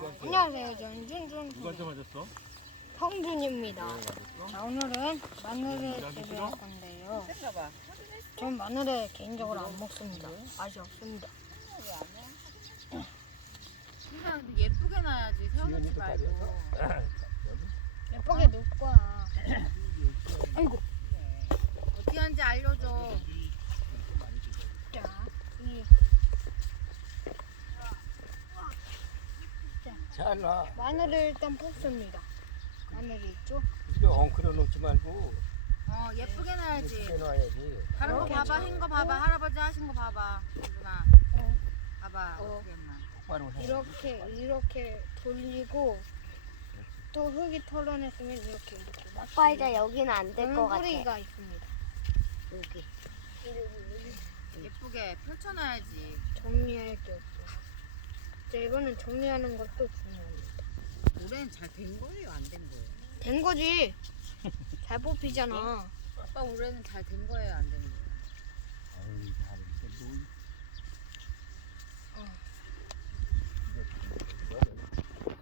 안녕하세요. 저는 준준 누구한테 맞았어? 성준입니다. 자, 오늘은 마늘을 재배할? 건데요. 전 마늘을 개인적으로 안 먹습니다. 맛이 없습니다. 그냥 예쁘게 놔야지 세워놓지 말고. 예쁘게 놓을 거야. 아이고. 어떻게 하는지 알려줘. 잘라. 마늘을 일단 뽑습니다. 마늘이 있죠? 이거 엉클어 놓지 말고 어 예쁘게 놔야지. 이렇게 놔야지. 다른 거 이렇게 봐봐, 해줘. 흰거 봐봐, 할아버지 하신 거 봐봐, 누나. 어. 봐봐, 어. 어떻게 했나. 똑바로 해. 이렇게 이렇게 돌리고 또 흙이 털어냈으면 이렇게 이렇게 아빠 이제 여기는 안 될 것 같아. 뿌리가 있습니다. 여기. 예쁘게 펼쳐놔야지. 정리할 게 없어. 자, 이거는 정리하는 것도 중요합니다. 올해는 잘 된 거예요, 안 된 거예요? 된 거지. 잘 뽑히잖아. 아빠 올해는 잘 된 거예요, 안 된 거예요? 아유, 다른데 뭐.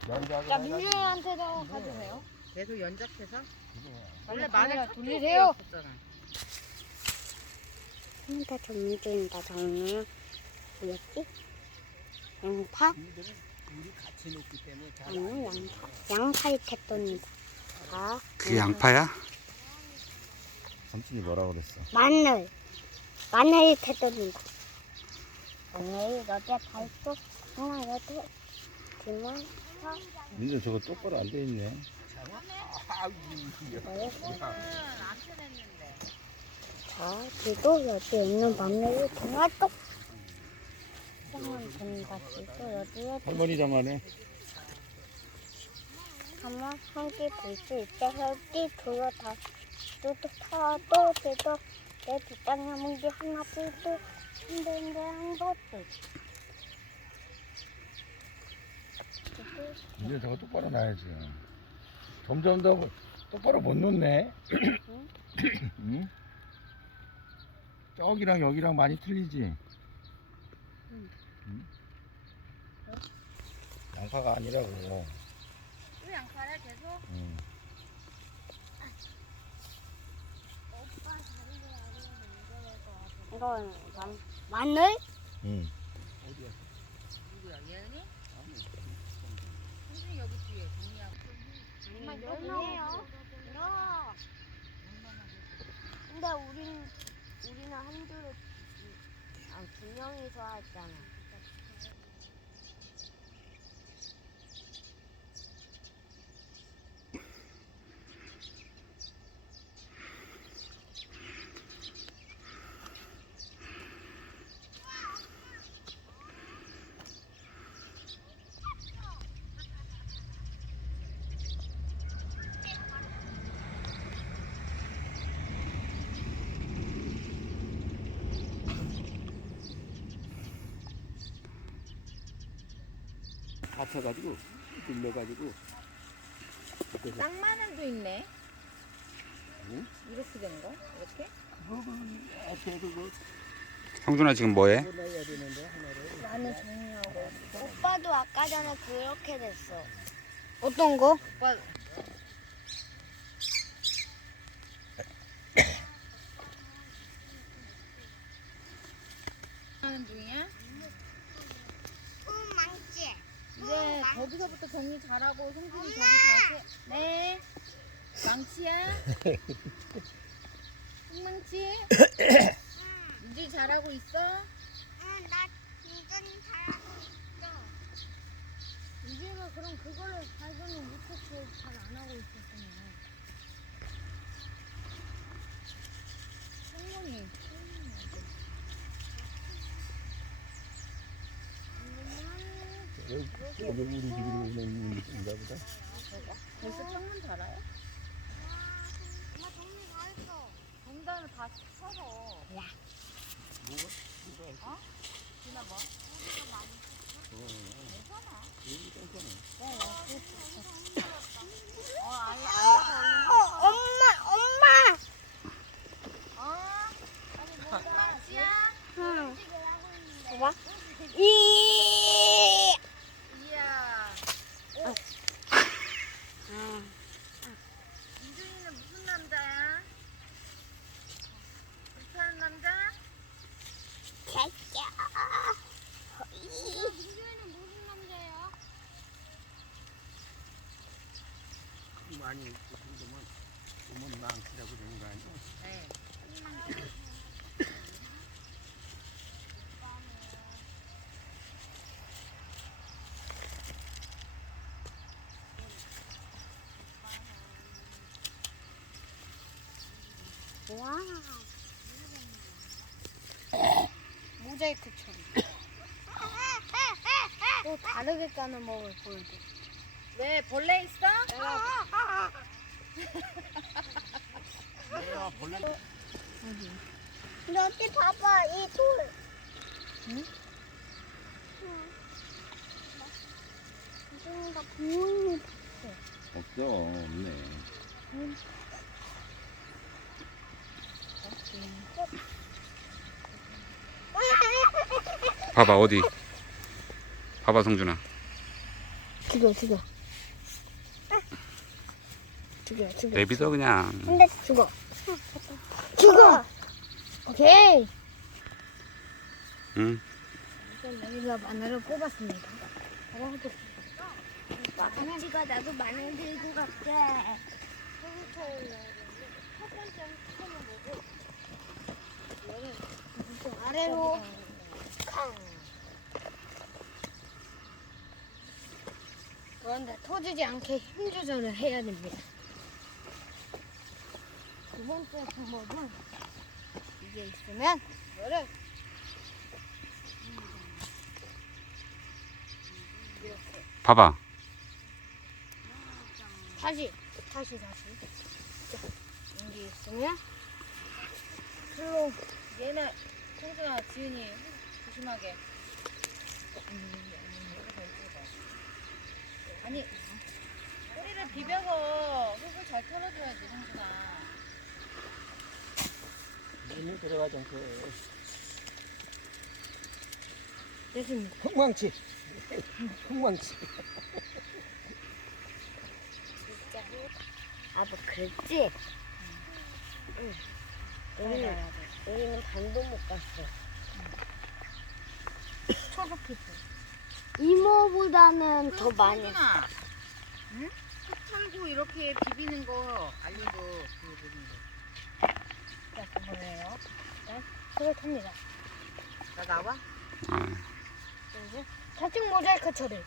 연작을 자, 해가지고 민준이한테도 가주세요. 계속 연작해서? 그래. 원래 카메라 마늘 첫 돌리세요. 쪽이었었잖아. 다 전문적이다 정리. 뭐였지? 양파? 아니 양파. 양파이 태돈이다. 자, 그게 양파야? 삼촌이 뭐라 그랬어? 마늘. 마늘이 태돈이다. 오늘 여기에 달도 하나 여기 김은 민준 저거 똑바로 안 돼 있네. 자 그리고 여기 있는 마늘을 그냥 똑. 된다. 그리고 여기에 할머니 장안에 한번 한개 볼수 있다. 여기 둘러 다 또또 타도 돼도 내 뒷땅 남은 게 하나 둘도 힘든데 한 것도. 민준 저거 똑바로 놔야지. 점점 더 똑바로 못 놓네. 응? 저기랑 여기랑 많이 틀리지. 응? 양파가 아니라고. 또 양파를 계속? 응. 이건 마- 마늘? 응. 누구야, 예은이? 손준이 여기 뒤에, 동이하고. 정말 열매요. 근데 우린 우리는 한 줄을 아, 두 명이서 했잖아. 다쳐가지고 눌러가지고 쌍마늘도 있네. 응? 이렇게 된 거? 이렇게? 애태도 그 형준아 지금 뭐해? 넣어야 되는데 하나를. 마늘 정리하고. 오빠도 아까 전에 그렇게 됐어. 어떤 거? 오빠. 하는 중이야? 응, 망치. 이제 정리 잘하고 승준이 저기 다시 네 망치야 손망치 민준이 잘하고 있어? 응, 나 완전히 잘하고 있어. 이제가 그럼 그거를 발견을 못했고 잘 안 하고 있었구나. 성문이 여기 우리 집으로 오는 인가 보다. 벌써 창문 달아요? 엄마 정리 다 했어. 정답을 다 쳐서 야 어? 지나봐 어, 아니, 앉아서 얼른 엄마, 엄마. 어? 아니, 뭐, 망치야? 응. 봐봐. 이. 이야. 많이 정도면 그러면 망치라고 그러는 거 아니야? 네. 와. 모자이크 처리. 또 다르게 까는 법을 보여줘. 왜 벌레 있어? 내가 벌레 여기 봐봐 이 돌. 응? 이거 부모님 없어 없네. 봐봐 어디? 봐봐 성준아. 죽여 죽여. 죽여 죽여. 내비둬 그냥. 근데 죽어. 죽어. 오케이. 응. 여기가 마늘을 뽑았습니다. 아버지가 나도 마늘 들고 갈게. 아래로 그런데 터지지 않게 힘 조절을 해야 됩니다. 두 번째 방법은 이게 있으면 이거를 봐봐. 다시 다시 다시 자 이게 있으면 슬로우 얘는 성준아 지은이 조심하게. 아니 꼬리를 비벼서 흙을 잘 털어줘야지 성준아. 눈이 들어가지 않고 됐습니다. 흥망치 흥망치 아빠 그랬지? 응. 우리는 우리는 반도 못 갔어. 초록빛 이모보다는 더 많이. 응? 흙 털고 이렇게 비비는 거 알려줘. 그 거. 자 뭐예요? 자 손을 탑니다. 나 나와? 아, 그리고 좌측 모자이크 처리.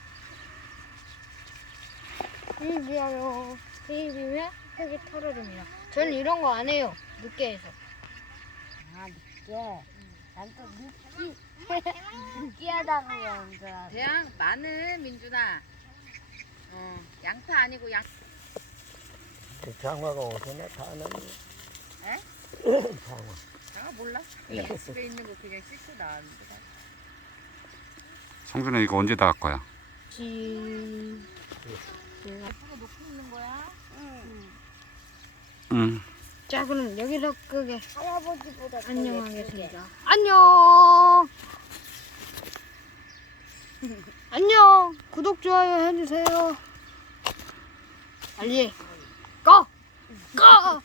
비벼요. 비비면 흙이 털어집니다. 저는 이런 거 안 해요. 늦게 해서. 아, 늦게. 난 또 늦기. 느끼하다고 그러는 줄 알았어. 대양 마늘 민준아. 어 양파 아니고 양. 장화가 어디서 나타나니 에? 장화 장아 몰라? 예. 집에 있는 거 그냥 씻고 나왔는데. 성준아 이거 언제 다할 거야? 지. 앞으로 놓고 있는 거야? 응. 자 그럼 여기서 끄게 할아버지보다 더 예쁘게. 안녕하겠습니다. 안녕. 안녕. 구독 좋아요 해주세요. 알리. 꺼. 꺼.